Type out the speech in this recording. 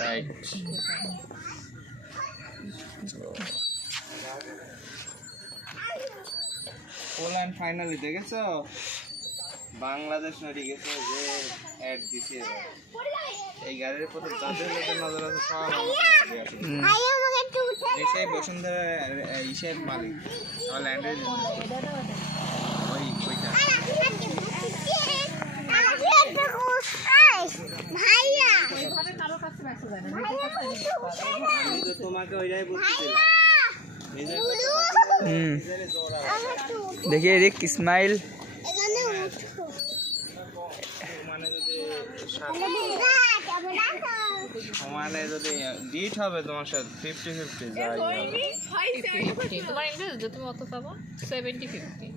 right Poland finally দেখেছো বাংলাদেশ নড়ি গেছে যে অ্যাড দিছে এই গাড়ির প্রতি যাদের যাদের নজর আছে সব সেই বসুন্ধরা ইসের মালিক আমার ল্যান্ডের ওই ওইটা আমি তো তোমাকে ওইটাই বলতেছিলাম देखिए एक स्माइल মানে যদি ডিট হবে তোমার সাথে 50-50 যাই তোমার ইংরেজি তুমি অত পাবো 70-50